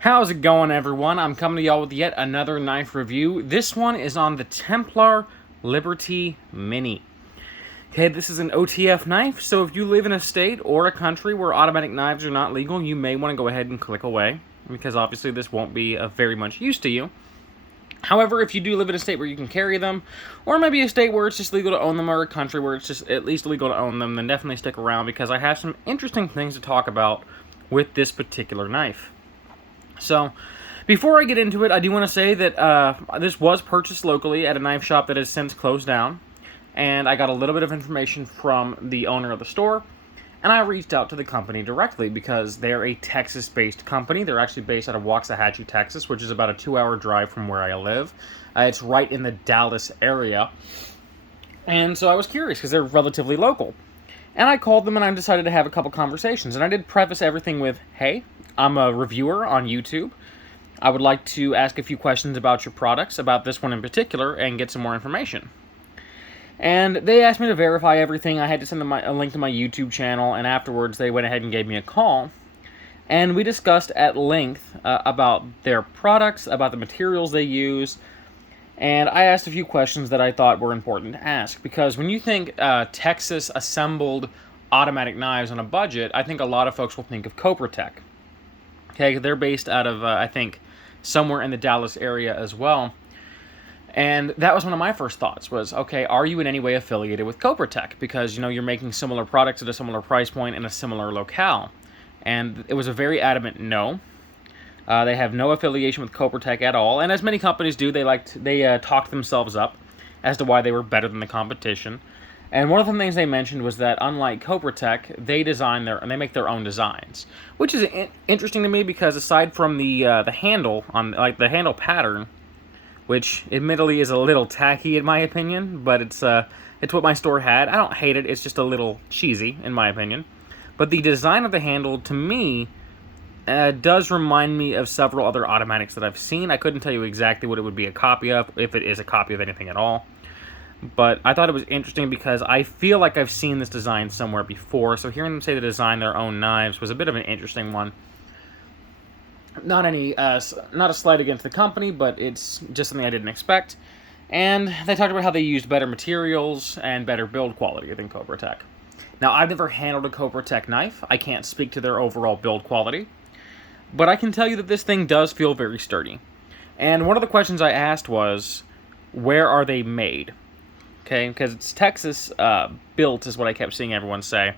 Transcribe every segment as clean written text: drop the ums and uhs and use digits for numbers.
How's it going, everyone? I'm coming to y'all with yet another knife review. This one is on the Templar Liberty Mini. Okay, this is an OTF knife, so if you live in a state or a country where automatic knives are not legal, you may want to go ahead and click away, because obviously this won't be of very much use to you. However, if you do live in a state where you can carry them, or maybe a state where it's just legal to own them, or a country where it's just at least legal to own them, then definitely stick around, because I have some interesting things to talk about with this particular knife. So, before I get into it, I do want to say that this was purchased locally at a knife shop that has since closed down, and I got a little bit of information from the owner of the store, and I reached out to the company directly because they're a Texas-based company. They're actually based out of Waxahachie, Texas, which is about a 2-hour drive from where I live. It's right in the Dallas area, and so I was curious because they're relatively local. And I called them and I decided to have a couple conversations. And I did preface everything with, hey, I'm a reviewer on YouTube. I would like to ask a few questions about your products, about this one in particular, and get some more information. And they asked me to verify everything. I had to send them a link to my YouTube channel, and afterwards they went ahead and gave me a call. And we discussed at length about their products, about the materials they use, and I asked a few questions that I thought were important to ask, because when you think Texas assembled automatic knives on a budget, I think a lot of folks will think of Cobra. Okay, they're based out of, I think, somewhere in the Dallas area as well. And that was one of my first thoughts was, okay, are you in any way affiliated with Cobra? Because, you know, you're making similar products at a similar price point in a similar locale. And it was a very adamant no. They have no affiliation with Cobra at all, and as many companies do, they talked themselves up as to why they were better than the competition. And one of the things they mentioned was that unlike Cobra, they make their own designs, which is interesting to me because aside from the handle on the handle pattern, which admittedly is a little tacky in my opinion, but it's what my store had. I don't hate it; it's just a little cheesy in my opinion. But the design of the handle, to me, does remind me of several other automatics that I've seen. I couldn't tell you exactly what it would be a copy of, if it is a copy of anything at all. But I thought it was interesting because I feel like I've seen this design somewhere before, so hearing them say they design their own knives was a bit of an interesting one. Not a slight against the company, but it's just something I didn't expect. And they talked about how they used better materials and better build quality than Cobra. Now, I've never handled a Cobra knife. I can't speak to their overall build quality. But I can tell you that this thing does feel very sturdy. And one of the questions I asked was, where are they made? Okay, because it's Texas built is what I kept seeing everyone say.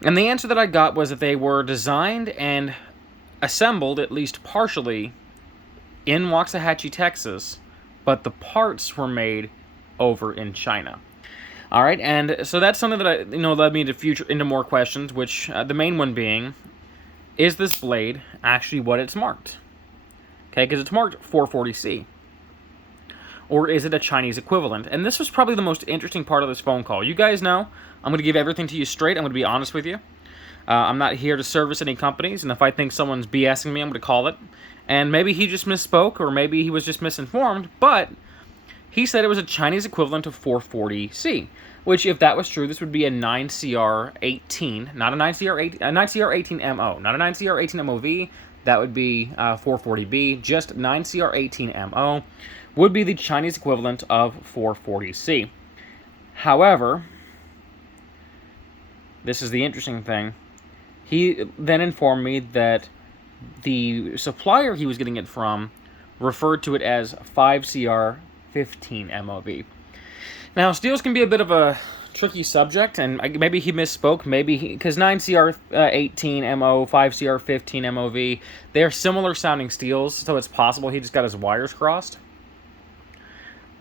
And the answer that I got was that they were designed and assembled, at least partially, in Waxahachie, Texas, but the parts were made over in China. All right, and so that's something that led me into more questions, which the main one being, is this blade actually what it's marked? Okay, because it's marked 440C. Or is it a Chinese equivalent? And this was probably the most interesting part of this phone call. You guys know, I'm going to give everything to you straight. I'm going to be honest with you. I'm not here to service any companies, and if I think someone's BSing me, I'm going to call it. And maybe he just misspoke, or maybe he was just misinformed, but he said it was a Chinese equivalent of 440C. Which, if that was true, this would be a 9CR18, not a 9CR18, a 9CR18MO, not a 9CR18MOV. That would be 440B. Just 9CR18MO would be the Chinese equivalent of 440C. However, this is the interesting thing. He then informed me that the supplier he was getting it from referred to it as 5CR15MOV. Now, steels can be a bit of a tricky subject, and maybe he misspoke, because 9CR18MO, 5CR15MOV, they're similar sounding steels, so it's possible he just got his wires crossed.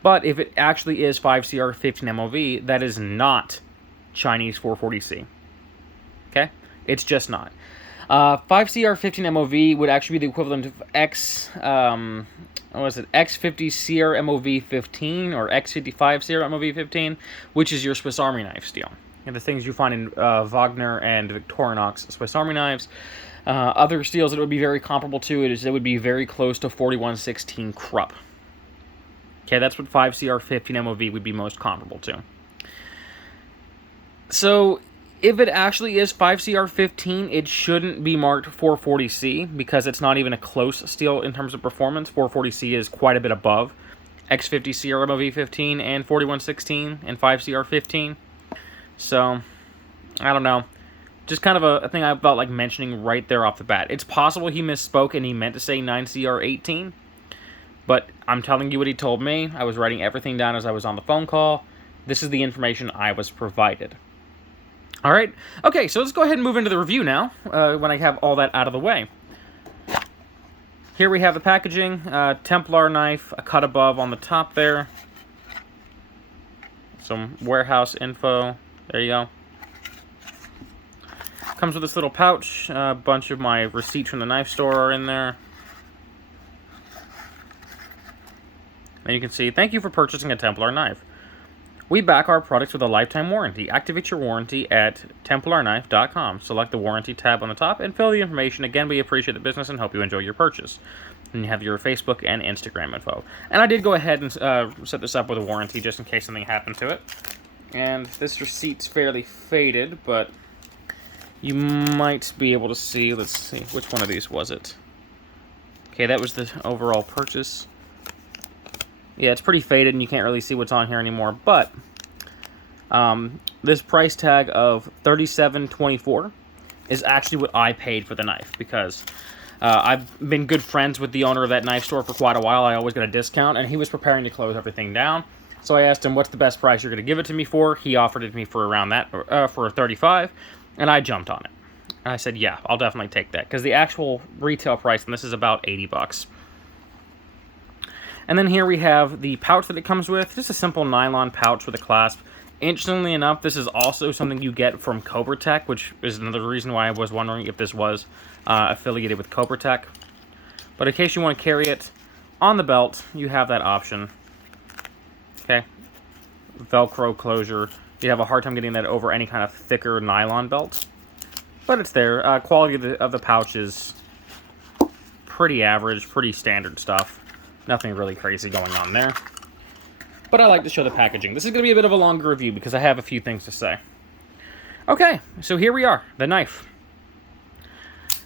But if it actually is 5CR15MOV, that is not Chinese 440C. Okay? It's just not. 5CR15MOV would actually be the equivalent of X50CRMOV15 or X55CRMOV15, which is your Swiss Army knife steel. And the things you find in Wagner and Victorinox Swiss Army knives. Other steels that it would be very comparable to it would be very close to 4116 Krupp. Okay, that's what 5CR15MOV would be most comparable to. So If it actually is 5CR15, it shouldn't be marked 440C because it's not even a close steel in terms of performance. 440C is quite a bit above X50CR MOV15 and 4116 and 5CR15. So, I don't know. Just kind of a thing I felt like mentioning right there off the bat. It's possible he misspoke and he meant to say 9CR18. But I'm telling you what he told me. I was writing everything down as I was on the phone call. This is the information I was provided. All right. Okay, so let's go ahead and move into the review now, when I have all that out of the way. Here we have the packaging. Templar knife, a cut above on the top there. Some warehouse info. There you go. Comes with this little pouch. A bunch of my receipts from the knife store are in there. And you can see, thank you for purchasing a Templar knife. We back our products with a lifetime warranty. Activate your warranty at templarknife.com. Select the warranty tab on the top and fill the information. Again, we appreciate the business and hope you enjoy your purchase. And you have your Facebook and Instagram info. And I did go ahead and set this up with a warranty just in case something happened to it. And this receipt's fairly faded, but you might be able to see. Let's see, which one of these was it? Okay, that was the overall purchase. Yeah, it's pretty faded and you can't really see what's on here anymore, but this price tag of $37.24 is actually what I paid for the knife because I've been good friends with the owner of that knife store for quite a while. I always get a discount, and he was preparing to close everything down. So I asked him, what's the best price you're going to give it to me for? He offered it to me for around that, for $35, and I jumped on it. And I said, yeah, I'll definitely take that, because the actual retail price, and this is about $80. And then here we have the pouch that it comes with. Just a simple nylon pouch with a clasp. Interestingly enough, this is also something you get from Cobra Tech, which is another reason why I was wondering if this was affiliated with Cobra Tech. But in case you want to carry it on the belt, you have that option. Okay. Velcro closure. You have a hard time getting that over any kind of thicker nylon belt. But it's there. Quality of the pouch is pretty average, pretty standard stuff. Nothing really crazy going on there. But I like to show the packaging. This is going to be a bit of a longer review because I have a few things to say. Okay, so here we are, the knife.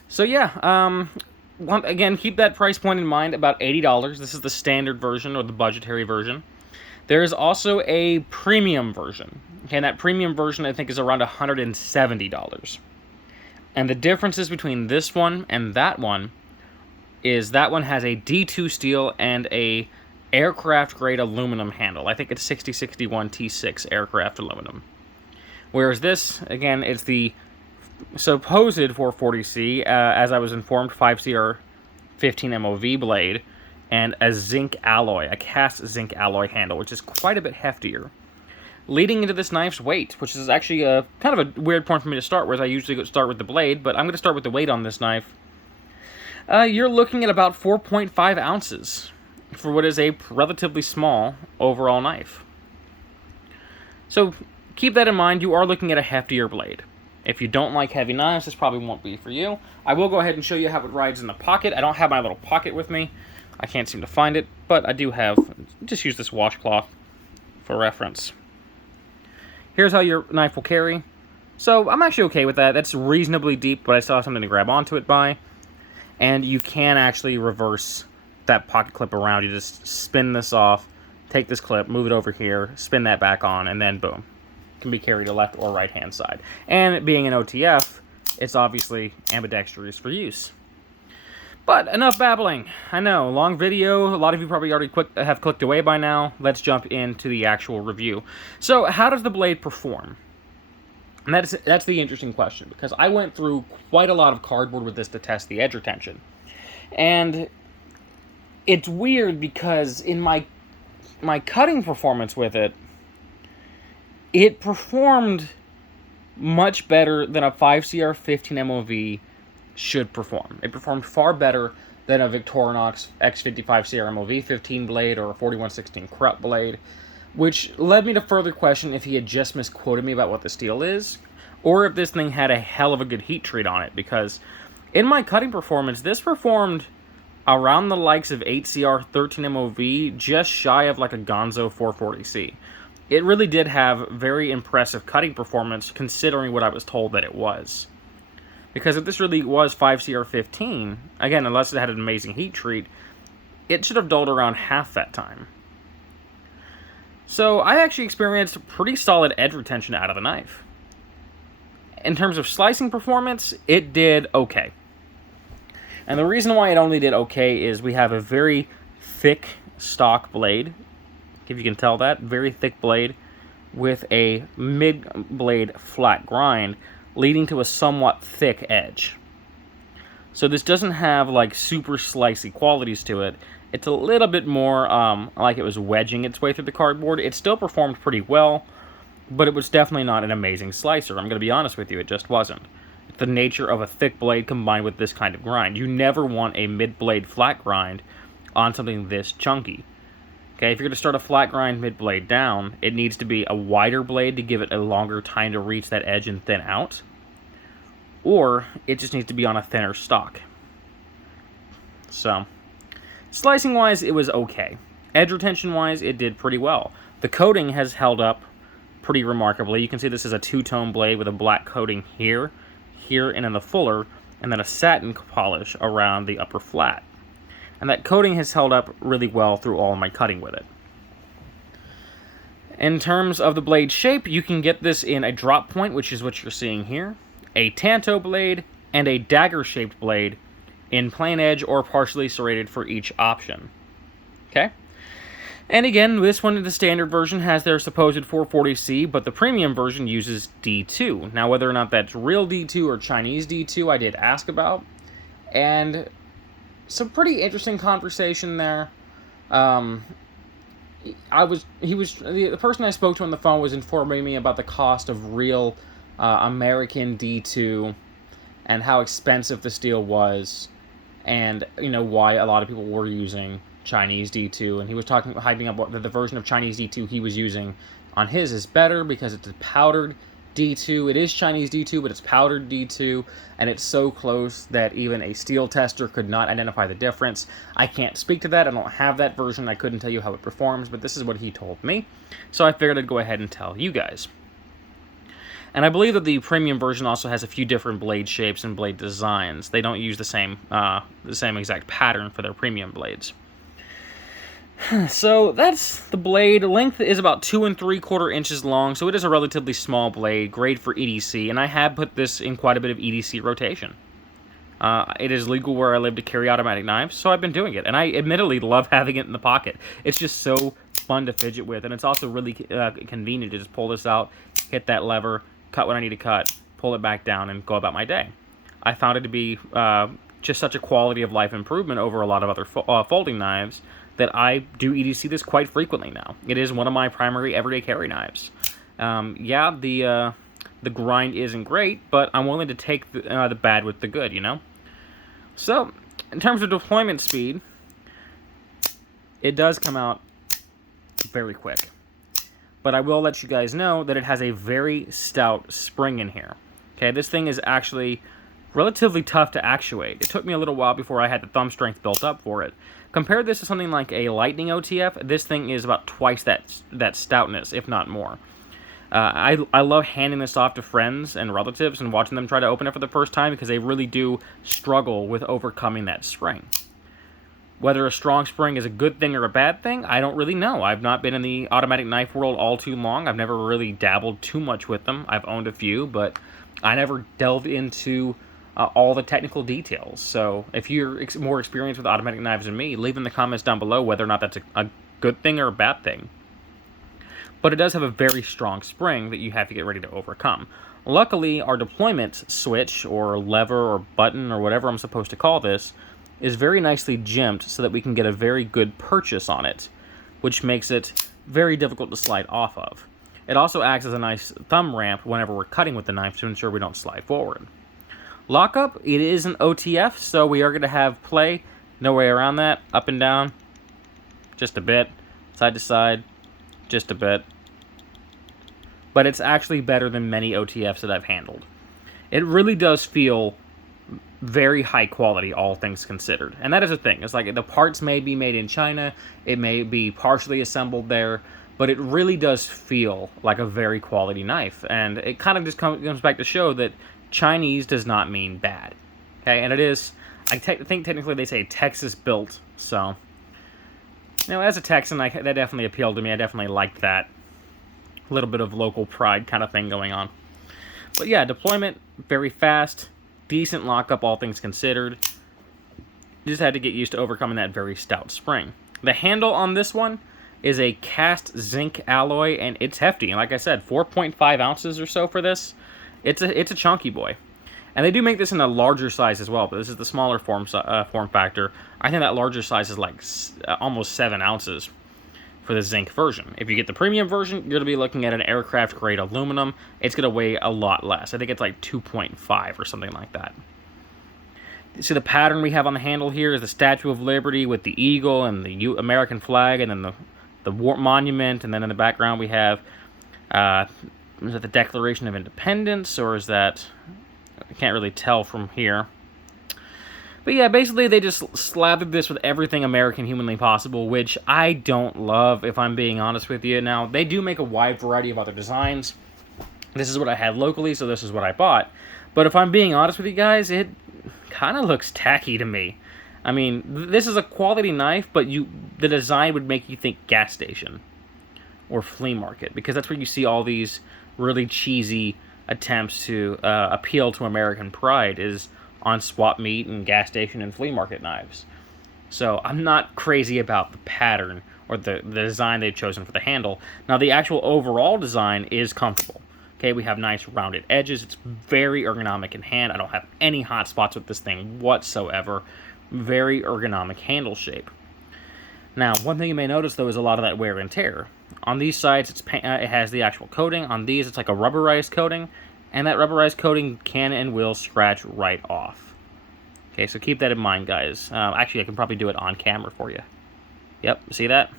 So yeah, again, keep that price point in mind, about $80. This is the standard version or the budgetary version. There is also a premium version. Okay, and that premium version I think is around $170. And the differences between this one and that one is that one has a D2 steel and a aircraft grade aluminum handle. I think it's 6061 T6 aircraft aluminum. Whereas this, again, it's the supposed 440C, as I was informed, 5CR15 MOV blade, and a zinc alloy, a cast zinc alloy handle, which is quite a bit heftier. Leading into this knife's weight, which is actually kind of a weird point for me to start with. I usually start with the blade, but I'm going to start with the weight on this knife. You're looking at about 4.5 ounces for what is a relatively small overall knife. So keep that in mind. You are looking at a heftier blade. If you don't like heavy knives, this probably won't be for you. I will go ahead and show you how it rides in the pocket. I don't have my little pocket with me. I can't seem to find it, but I do have, just use this washcloth for reference. Here's how your knife will carry. So I'm actually okay with that. That's reasonably deep, but I still have something to grab onto it by. And you can actually reverse that pocket clip around. You just spin this off, take this clip, move it over here, spin that back on, and then boom. It can be carried to left or right hand side. And being an OTF, it's obviously ambidextrous for use. But enough babbling. I know, long video. A lot of you probably already have clicked away by now. Let's jump into the actual review. So how does the blade perform? And that's the interesting question, because I went through quite a lot of cardboard with this to test the edge retention. And it's weird because in my cutting performance with it, it performed much better than a 5CR15 MOV should perform. It performed far better than a Victorinox X55CR MOV 15 blade or a 4116 Krupp blade, which led me to further question if he had just misquoted me about what the steel is, or if this thing had a hell of a good heat treat on it, because in my cutting performance, this performed around the likes of 8CR 13 MOV, just shy of like a Gonzo 440C. it really did have very impressive cutting performance considering what I was told that it was. Because if this really was 5CR15, again, unless it had an amazing heat treat, it should have dulled around half that time. So I actually experienced pretty solid edge retention out of the knife. In terms of slicing performance, it did okay. And the reason why it only did okay is we have a very thick stock blade, if you can tell that, very thick blade with a mid-blade flat grind, leading to a somewhat thick edge. So this doesn't have like super slicey qualities to it. It's a little bit more like it was wedging its way through the cardboard. It still performed pretty well, but it was definitely not an amazing slicer. I'm going to be honest with you, it just wasn't. It's the nature of a thick blade combined with this kind of grind. You never want a mid-blade flat grind on something this chunky. Okay, if you're going to start a flat grind mid-blade down, it needs to be a wider blade to give it a longer time to reach that edge and thin out. Or it just needs to be on a thinner stock. So, slicing-wise, it was okay. Edge retention-wise, it did pretty well. The coating has held up pretty remarkably. You can see this is a two-tone blade with a black coating here, and in the fuller, and then a satin polish around the upper flat. And that coating has held up really well through all of my cutting with it. In terms of the blade shape, you can get this in a drop point, which is what you're seeing here, a Tanto blade, and a dagger-shaped blade in plain edge or partially serrated for each option. Okay? And again, this one, the standard version, has their supposed 440C, but the premium version uses D2. Now, whether or not that's real D2 or Chinese D2, I did ask about. And some pretty interesting conversation there. The person I spoke to on the phone was informing me about the cost of real American D2 and how expensive the steel was, and why a lot of people were using Chinese D2, and he was hyping up that the version of Chinese D2 he was using on his is better because it's a powdered D2. It is Chinese D2, but it's powdered D2, and it's so close that even a steel tester could not identify the difference. I can't speak to that. I don't have that version. I couldn't tell you how it performs, but this is what he told me, so I figured I'd go ahead and tell you guys. And I believe that the premium version also has a few different blade shapes and blade designs. They don't use the same exact pattern for their premium blades. So that's the blade. Length is about 2 3/4 inches long, so it is a relatively small blade, great for EDC, and I have put this in quite a bit of EDC rotation. It is legal where I live to carry automatic knives, so I've been doing it, and I admittedly love having it in the pocket. It's just so fun to fidget with, and it's also really convenient to just pull this out, hit that lever, cut what I need to cut, pull it back down, and go about my day. I found it to be just such a quality of life improvement over a lot of other folding knives that I do EDC this quite frequently now. It is one of my primary everyday carry knives. Yeah, the grind isn't great, but I'm willing to take the bad with the good, So, in terms of deployment speed, it does come out very quick. But I will let you guys know that it has a very stout spring in here. Okay, this thing is actually relatively tough to actuate. It took me a little while before I had the thumb strength built up for it. Compare this to something like a Lightning OTF, this thing is about twice that stoutness, if not more. I love handing this off to friends and relatives and watching them try to open it for the first time because they really do struggle with overcoming that spring. Whether a strong spring is a good thing or a bad thing, I don't really know. I've not been in the automatic knife world all too long. I've never really dabbled too much with them. I've owned a few, but I never delved into all the technical details. So if you're more experienced with automatic knives than me, leave in the comments down below whether or not that's a good thing or a bad thing. But it does have a very strong spring that you have to get ready to overcome. Luckily, our deployment switch, or lever, or button, or whatever I'm supposed to call this, is very nicely jimped so that we can get a very good purchase on it, which makes it very difficult to slide off of. It also acts as a nice thumb ramp whenever we're cutting with the knife to ensure we don't slide forward. Lockup, it is an OTF, so we are going to have play. No way around that. Up and down, just a bit. Side to side, just a bit. But it's actually better than many OTFs that I've handled. It really does feel very high quality, all things considered. And that is a thing. It's like the parts may be made in China, it may be partially assembled there, but it really does feel like a very quality knife. And it kind of just comes back to show that Chinese does not mean bad. Okay, and it is, I think technically they say Texas built, so, you know, as a Texan, that definitely appealed to me. I definitely liked that little bit of local pride kind of thing going on. But yeah, deployment, very fast, decent lockup, all things considered. Just had to get used to overcoming that very stout spring. The handle on this one is a cast zinc alloy, and it's hefty. And like I said, 4.5 ounces or so for this. It's a chunky boy. And they do make this in a larger size as well, but this is the smaller form factor. I think that larger size is like almost 7 ounces for the zinc version. If you get the premium version, you're going to be looking at an aircraft-grade aluminum. It's going to weigh a lot less. I think it's like 2.5 or something like that. So the pattern we have on the handle here is the Statue of Liberty with the eagle and the American flag, and then the war monument, and then in the background we have, is that the Declaration of Independence, or is that, I can't really tell from here. But yeah, basically they just slathered this with everything American humanly possible, which I don't love, if I'm being honest with you. Now, they do make a wide variety of other designs. This is what I had locally, so this is what I bought. But if I'm being honest with you guys, it kind of looks tacky to me. I mean, this is a quality knife, but the design would make you think gas station or flea market, because that's where you see all these really cheesy attempts to appeal to American pride, is on swap meet and gas station and flea market knives. So I'm not crazy about the pattern or the design they've chosen for the handle. Now, the actual overall design is comfortable. Okay, we have nice rounded edges. It's very ergonomic in hand. I don't have any hot spots with this thing whatsoever. Very ergonomic handle shape. Now, one thing you may notice, though, is a lot of that wear and tear. On these sides, it has the actual coating. On these, it's like a rubberized coating. And that rubberized coating can and will scratch right off. Okay, so keep that in mind, guys. Actually, I can probably do it on camera for you. Yep, see that?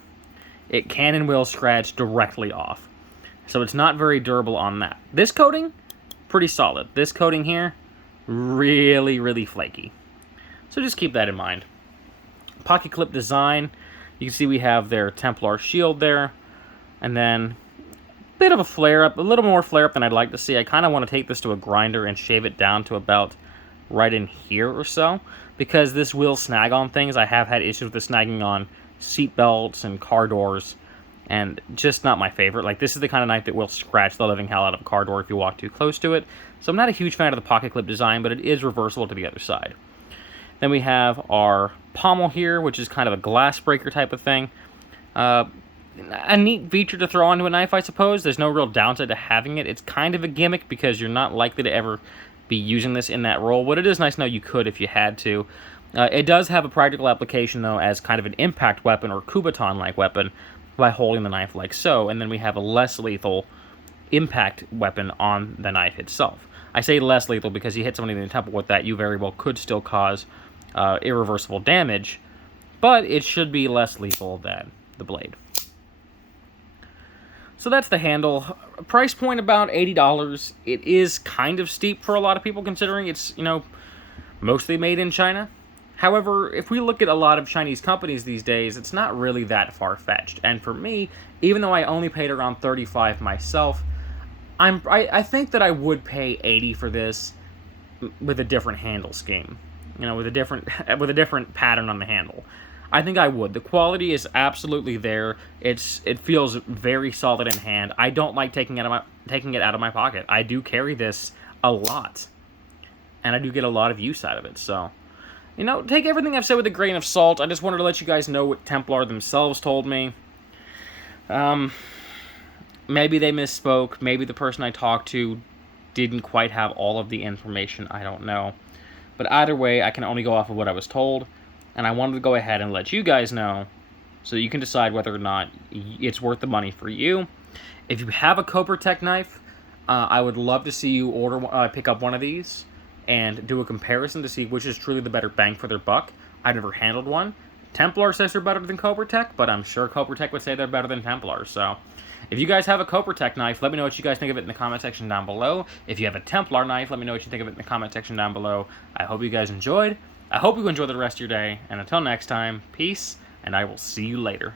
It can and will scratch directly off. So it's not very durable on that. This coating, pretty solid. This coating here, really, really flaky. So just keep that in mind. Pocket clip design. You can see we have their Templar shield there. And then a bit of a flare-up, a little more flare-up than I'd like to see. I kind of want to take this to a grinder and shave it down to about right in here or so, because this will snag on things. I have had issues with the snagging on seat belts and car doors, and just not my favorite. Like, this is the kind of knife that will scratch the living hell out of a car door if you walk too close to it. So I'm not a huge fan of the pocket clip design, but it is reversible to the other side. Then we have our pommel here, which is kind of a glass breaker type of thing. A neat feature to throw onto a knife, I suppose. There's no real downside to having it. It's kind of a gimmick because you're not likely to ever be using this in that role. But it is nice to know you could if you had to. It does have a practical application, though, as kind of an impact weapon or Kubaton-like weapon by holding the knife like so. And then we have a less lethal impact weapon on the knife itself. I say less lethal because you hit somebody in the temple with that, you very well could still cause irreversible damage, but it should be less lethal than the blade. So that's the handle. Price point about $80. It is kind of steep for a lot of people, considering it's, you know, mostly made in China. However, if we look at a lot of Chinese companies these days, it's not really that far-fetched. And for me, even though I only paid around $35 myself, I think that I would pay $80 for this with a different handle scheme. You know, with a different pattern on the handle. I think I would. The quality is absolutely there. It feels very solid in hand. I don't like taking it out of my pocket. I do carry this a lot, and I do get a lot of use out of it. So, you know, take everything I've said with a grain of salt. I just wanted to let you guys know what Templar themselves told me. Maybe they misspoke. Maybe the person I talked to didn't quite have all of the information. I don't know. But either way, I can only go off of what I was told. And I wanted to go ahead and let you guys know so you can decide whether or not it's worth the money for you. If you have a Kopertek knife, I would love to see you pick up one of these and do a comparison to see which is truly the better bang for their buck. I've never handled one. Templar says they're better than Kopertek, but I'm sure Kopertek would say they're better than Templar. So if you guys have a Kopertek knife, let me know what you guys think of it in the comment section down below. If you have a Templar knife, let me know what you think of it in the comment section down below. I hope you guys enjoyed. I hope you enjoy the rest of your day, and until next time, peace, and I will see you later.